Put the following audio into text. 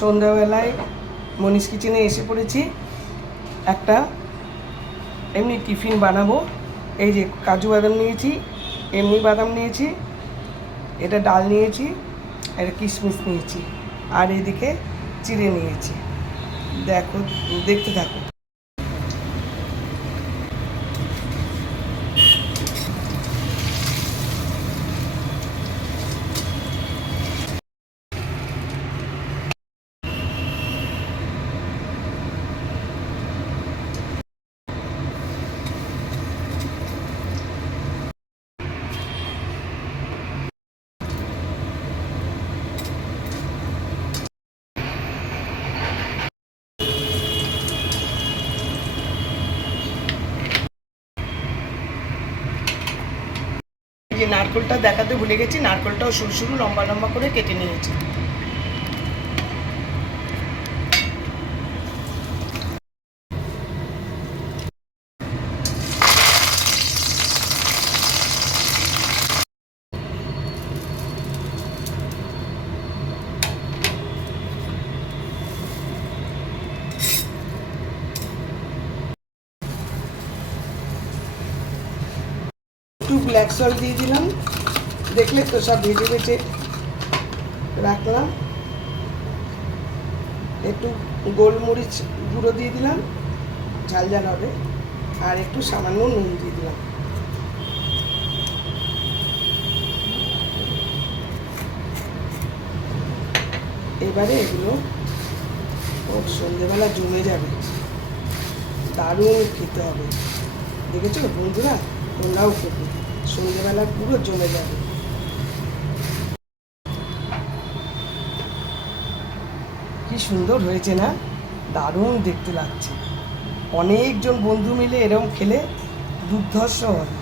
সন্ধ্যাবেলায় মনীষ কিচেনে এসে পড়েছি। একটা এমনি টিফিন বানাবো। এই যে কাজু বাদাম নিয়েছি, এমনি বাদাম নিয়েছি, এটা ডাল নিয়েছি, এটা কিশমিশ নিয়েছি, আর এদিকে চিড়ে নিয়েছি। দেখো, দেখতে থাকো। যে নারকেলটা দেখাতে ভুলে গেছি, নারকেলটাও সরু সরু লম্বা লম্বা করে কেটে নিয়েছি। একটু ব্ল্যাক সল্ট দিয়ে দিলাম, দেখলে তো সব ভেজে ভেজে রাখলাম। একটু গোলমরিচ গুঁড়ো দিয়ে দিলাম, ঝাল ঝাল হবে। আর একটু সামান্য নুন দিয়ে দিলাম। এবারে এগুলো সন্ধেবেলা জমে যাবে, দারুণ খেতে হবে। দেখেছো বন্ধুরা, তোমরাও খেতে, সন্ধেবেলা পুরো জমে যাবে। কি সুন্দর হয়েছে না? দারুণ দেখতে লাগছে। অনেকজন বন্ধু মিলে এরকম খেলে দুর্ধর্ষ হয়।